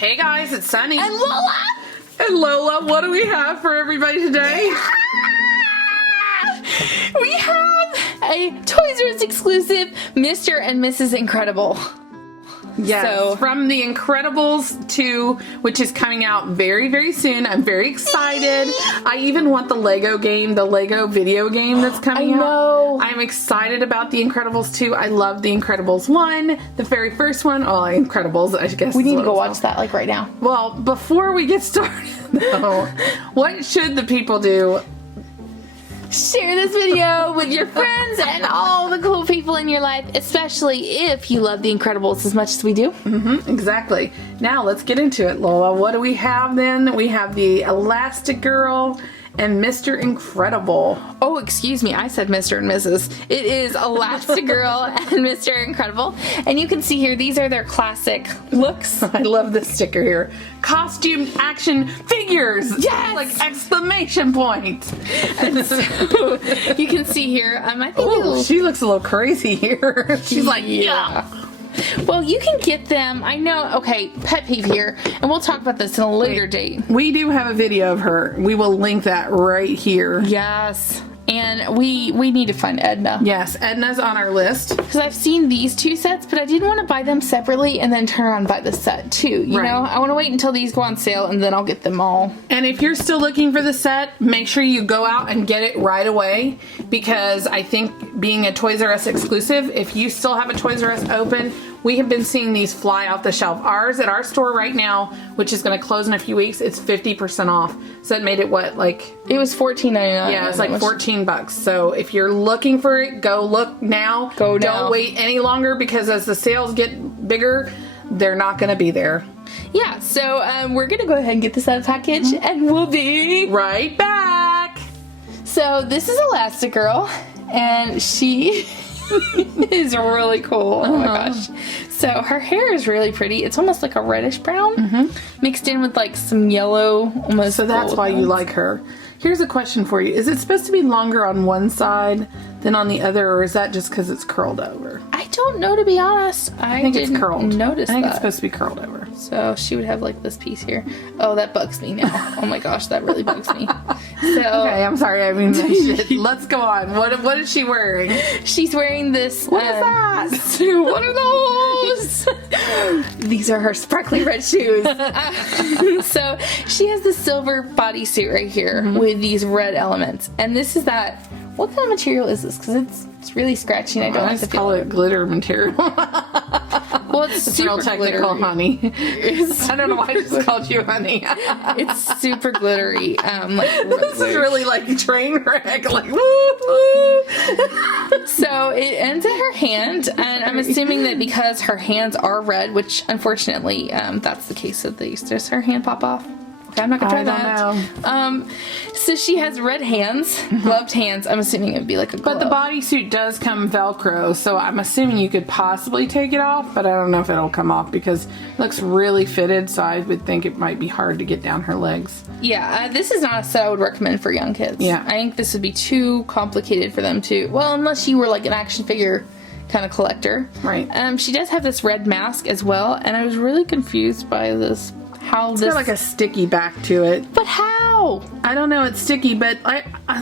Hey guys, it's Sunny. And Lola! And Lola, what do we have for everybody today? We have a Toys R Us exclusive Mr. and Mrs. Incredible. Yes, So, from The Incredibles 2, which is coming out very, very soon. I'm very excited. I even want the Lego game, the Lego video game that's coming I know. out. I'm excited about The Incredibles 2. I love The Incredibles 1, the very first one. Oh, Incredibles, I guess. we need to go watch that like right now. Well, before we get started, though, what should the people do? Share this video with your friends and all the cool people in your life, especially if you love The Incredibles as much as we do. Exactly. Now let's get into it, Lola. What do we have then? We have the Elastigirl and Mr. Incredible. Oh, excuse me, I said Mr. and Mrs. It is Elastigirl and Mr. Incredible. And you can see here, these are their classic looks. I love this sticker here. Costume action figures. Yes! Like exclamation point. And so, you can see here, I think Oh, she looks a little crazy here. She's like, yeah. Well, you can get them. I know. Okay, pet peeve here, and we'll talk about this in a later date. We do have a video of her. We will link that right here. Yes, and we need to find Edna. Yes, Edna's on our list. Because I've seen these two sets, but I didn't want to buy them separately and then turn around and buy the set too. You know, I want to wait until these go on sale and then I'll get them all. And if you're still looking for the set, make sure you go out and get it right away, because I think being a Toys R Us exclusive, if you still have a Toys R Us open, we have been seeing these fly off the shelf. Ours at our store right now, which is going to close in a few weeks, it's 50% off. So it made it what, like... It was $14.99. Yeah, it's like $14. So if you're looking for it, go look now. Go now. Don't wait any longer, because as the sales get bigger, they're not going to be there. Yeah, so we're going to go ahead and get this out of the package and we'll be right back. So this is Elastigirl, and she is really cool. Oh my gosh. So her hair is really pretty. It's almost like a reddish brown mixed in with like some yellow almost. So that's why you like her. Here's a question for you. Is it supposed to be longer on one side than on the other, or is that just because it's curled over? I don't know, to be honest. I think didn't it's curled. notice I think that. it's supposed to be curled over. So she would have like this piece here. Oh, that bugs me now. Oh my gosh, that really bugs me. So Okay, I'm sorry. I mean, let's go on. What is she wearing? she's wearing this. What is that? What are those? These are her sparkly red shoes. So she has the silver bodysuit right here with these red elements, and this is that. What kind of material is this? Because it's really scratchy, and I don't I like to just feel call it glitter material. Well, it's It's super real technical, glittery. honey. I don't know why I just called you honey. It's super glittery. This is really like a train wreck. Like, woo, woo. So it ends at her hand, and I'm assuming that because her hands are red, which unfortunately that's the case of these. Does her hand pop off? Okay, I'm not gonna try that. So she has red hands, gloved hands. I'm assuming it would be like a glove. But the bodysuit does come Velcro, so I'm assuming you could possibly take it off, but I don't know if it'll come off because it looks really fitted, so I would think it might be hard to get down her legs. Yeah, this is not a set I would recommend for young kids. Yeah. I think this would be too complicated for them to, well, unless you were like an action figure kind of collector. Right. She does have this red mask as well, and I was really confused by this. It's got like a sticky back to it. But how? I don't know, it's sticky, but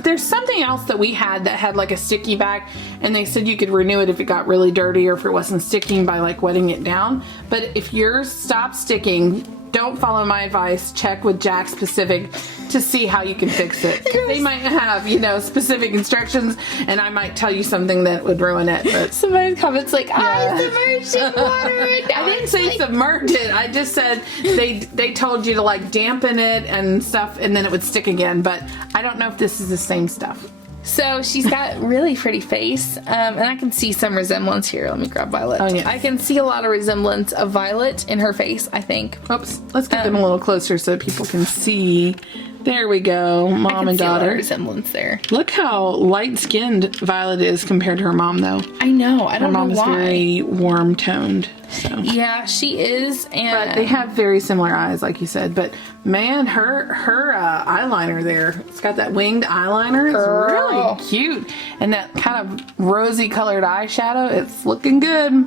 there's something else that we had that had like a sticky back, and they said you could renew it if it got really dirty or if it wasn't sticking by like wetting it down. But if yours stops sticking, don't follow my advice. Check with Jack Specific to see how you can fix it. They might have, specific instructions, and I might tell you something that would ruin it. But Somebody's comments like, I submerged in water. And now I didn't say submerged it. I just said they told you to like dampen it and stuff, and then it would stick again. But I don't know if this is the same stuff. So she's got really pretty face, and I can see some resemblance here. Let me grab Violet. Oh, yes. I can see a lot of resemblance of Violet in her face, I think. Oops, let's get them a little closer so people can see. There we go, mom and See a lot of daughter. resemblance there. Look how light-skinned Violet is compared to her mom, though. I know. I Her don't know mom is why. very warm-toned. So. Yeah, she is, and But they have very similar eyes, like you said. But man, her eyeliner there, it's got that winged eyeliner. It's Girl. really cute, and that kind of rosy colored eyeshadow. It's looking good.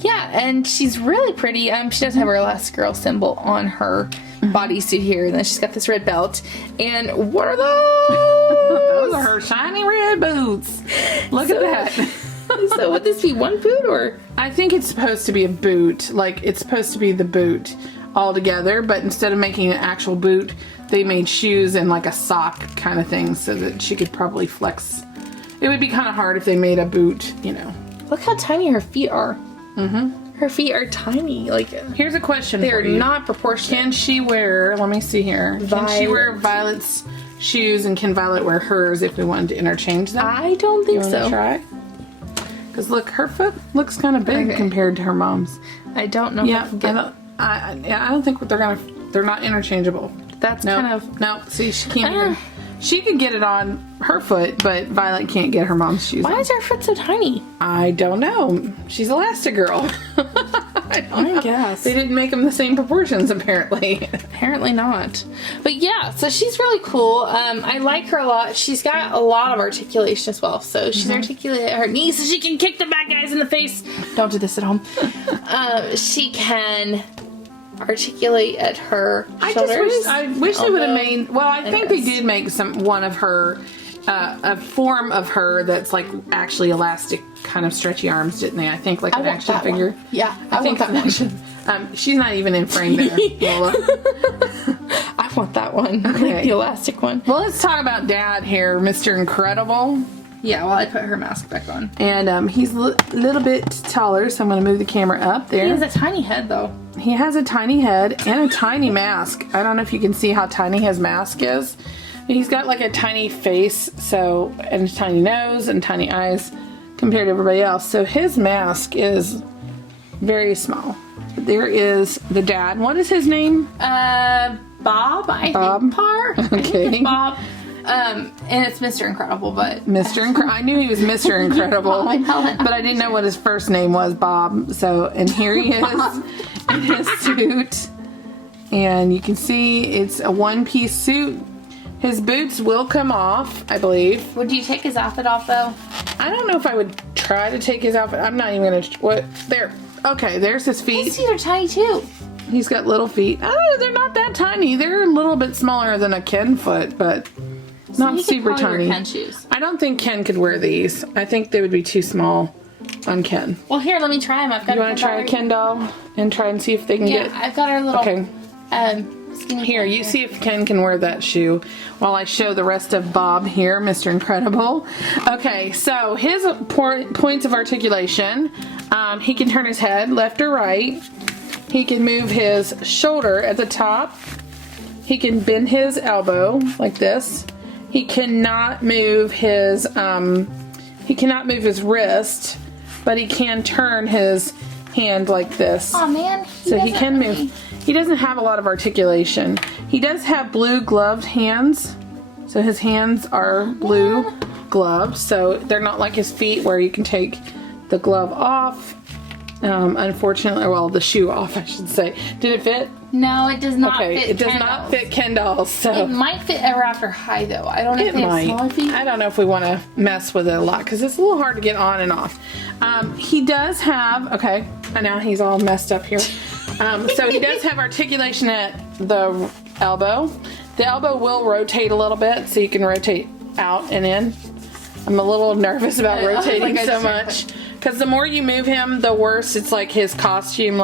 Yeah, and she's really pretty. She does have her Elastigirl symbol on her bodysuit here, and then she's got this red belt. And what are those? Those are her shiny red boots. Look at that. So would this be one boot or? I think it's supposed to be a boot. Like, it's supposed to be the boot all together, but instead of making an actual boot, they made shoes and like a sock kind of thing so that she could probably flex. It would be kind of hard if they made a boot, you know. Look how tiny her feet are. Mm-hmm. Her feet are tiny. Like, here's a question they're for you. not proportionate. Can she wear, let me see here. Can she wear Violet's shoes, and can Violet wear hers if we wanted to interchange them? I don't think so. Try? Because look, her foot looks kind of big compared to her mom's. I don't know. Yeah, I don't think they're not interchangeable. That's kind of no. See, she can't even. She could get it on her foot, but Violet can't get her mom's shoes. Why on. is her foot so tiny? I don't know. She's Elastigirl. I guess they didn't make them the same proportions, apparently. Apparently not. But yeah, so she's really cool. I like her a lot. She's got a lot of articulation as well. So she's articulated at her knees so she can kick the bad guys in the face. Don't do this at home. She can articulate at her shoulders. I wish they would have made. Well, I think they did make one of her, a form of her that's like actually elastic, kind of stretchy arms, didn't they? I think like an action figure. One. Yeah, I think want that one. She's not even in frame there, Lola. I want that one. Okay. Like the elastic one. Well, let's talk about Dad here, Mr. Incredible. Yeah, well, I put her mask back on. And he's a little bit taller, so I'm going to move the camera up there. He has a tiny head, though. He has a tiny head and a tiny mask. I don't know if you can see how tiny his mask is. He's got like a tiny face, and a tiny nose and tiny eyes compared to everybody else. So his mask is very small. There is the dad. What is his name? Bob, I think. Par. Okay. I think it's Bob. And it's Mr. Incredible, but Mr. Incredible. I knew he was Mr. Incredible, Bob but I didn't know what his first name was, Bob. So, and here he is in his suit, and you can see it's a one-piece suit. His boots will come off, I believe. Would you take his outfit off, though? I don't know if I would try to take his outfit. I'm not even gonna. What? There. Okay, there's his feet. His feet are tiny too. He's got little feet. I don't know. They're not that tiny. They're a little bit smaller than a Ken foot, but. Not super tiny. Ken shoes. I don't think Ken could wear these. I think they would be too small on Ken. Well, here, let me try them. I've got. You want to try a Ken doll and try and see if they can get? Yeah, I've got our little. Okay. Skinny here, you see if Ken can wear that shoe while I show the rest of Bob here, Mr. Incredible. Okay, so his points of articulation. He can turn his head left or right. He can move his shoulder at the top. He can bend his elbow like this. He cannot move his wrist, but he can turn his hand like this. Oh man, so he can move. He doesn't have a lot of articulation. He does have blue gloved hands, so his hands are blue gloves. So they're not like his feet where you can take the glove off. Unfortunately, well, the shoe off, I should say. Did it fit? No, it does not fit. It does not fit Ken dolls. So it might fit Ever After High, though. I don't know if they have smaller feet. I don't know if we want to mess with it a lot because it's a little hard to get on and off. He does have, okay, and now he's all messed up here. So he does have articulation at the elbow. The elbow will rotate a little bit, so you can rotate out and in. I'm a little nervous about rotating so much. Because the more you move him, the worse it's like his costume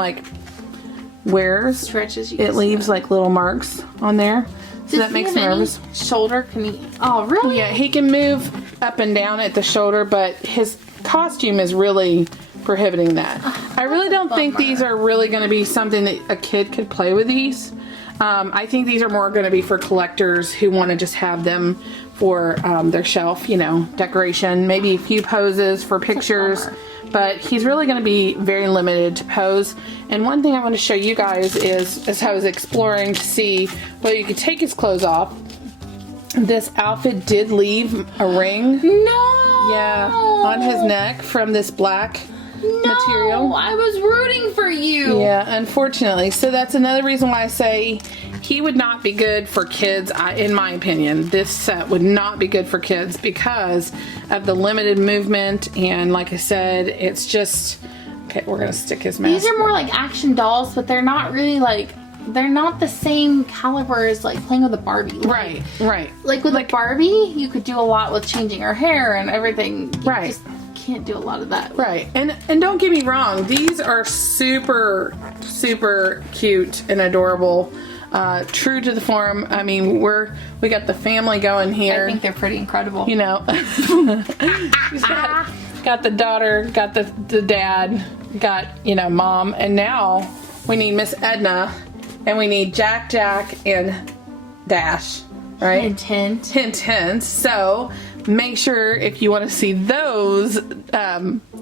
wears. Stretches. It leaves like little marks on there. So that makes me nervous. Shoulder, can he? Oh, really? Yeah, he can move up and down at the shoulder, but his costume is really prohibiting that. I really don't think these are really going to be something that a kid could play with these. I think these are more going to be for collectors who want to just have them for their shelf, decoration. Maybe a few poses for pictures. But he's really going to be very limited to pose. And one thing I want to show you guys is, as I was exploring to see whether you could take his clothes off, this outfit did leave a ring. No! Yeah, on his neck from this black material. I was rooting for you. Yeah, unfortunately. So that's another reason why I say he would not be good for kids, in my opinion. This set would not be good for kids because of the limited movement, and like I said, it's just Okay, we're gonna stick his mask. These are more like action dolls, but they're not really like, they're not the same caliber as like playing with a Barbie. Like, Right. Like with a Barbie, you could do a lot with changing her hair and everything. You Right. just can't do a lot of that. Right. And don't get me wrong, these are super, super cute and adorable. True to the form. I mean, we got the family going here. I think they're pretty incredible. You know. got the daughter, got the dad, got, you know, mom, and now we need Miss Edna, and we need Jack and Dash, right? Hint, hint. Hint, hint. So make sure if you want to see those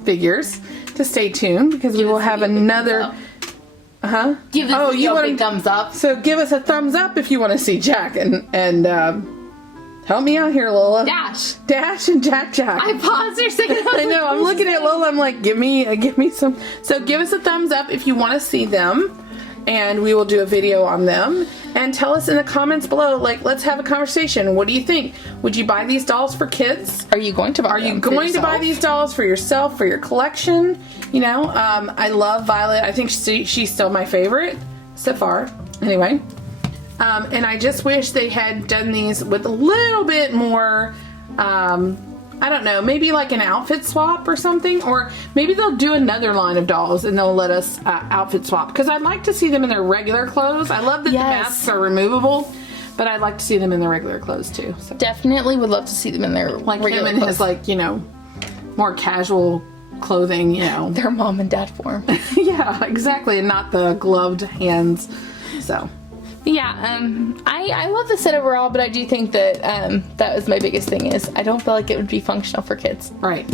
figures to stay tuned, because we will have another. Give this video a big thumbs up. So give us a thumbs up if you want to see Jack and help me out here, Lola. Dash and Jack. I paused for a second. I know. I'm looking at Lola. I'm like, give me some. So give us a thumbs up if you want to see them, and we will do a video on them. And tell us in the comments below. Like, let's have a conversation. What do you think? Would you buy these dolls for kids? Are you going to buy? Are you going to buy these dolls for yourself, for your collection? You know, I love Violet. I think she's still my favorite so far. Anyway. And I just wish they had done these with a little bit more, I don't know, maybe like an outfit swap or something, or maybe they'll do another line of dolls and they'll let us outfit swap, because I'd like to see them in their regular clothes. I love that the masks are removable, but I'd like to see them in their regular clothes too. So. Definitely would love to see them in their like regular him in clothes. his, like, you know, more casual clothing, you know. Their mom and dad form. Yeah, exactly, and not the gloved hands. So. Yeah, I love the set overall, but I do think that that was my biggest thing, is I don't feel like it would be functional for kids. Right.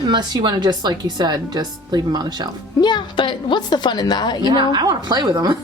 Unless you want to just, like you said, just leave them on a shelf. Yeah, but what's the fun in that, you know? I want to play with them.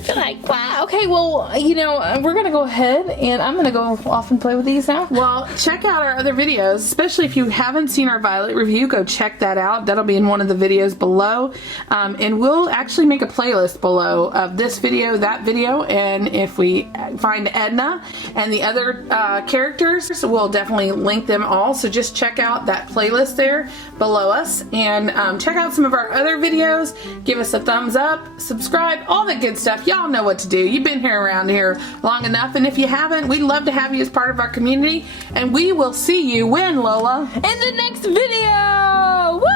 Feel like, wow, okay, well, you know, we're going to go ahead and I'm going to go off and play with these now. Well, check out our other videos, especially if you haven't seen our Violet review, go check that out. That'll be in one of the videos below. And we'll actually make a playlist below of this video, that video, and if we find Edna and the other characters, we'll definitely link them all. So just check out that playlist there below us, and check out some of our other videos. Give us a thumbs up, subscribe, all that good stuff. Y'all know what to do. You've been here around here long enough, and if you haven't, we'd love to have you as part of our community, and we will see you when, Lola? In the next video! Woo!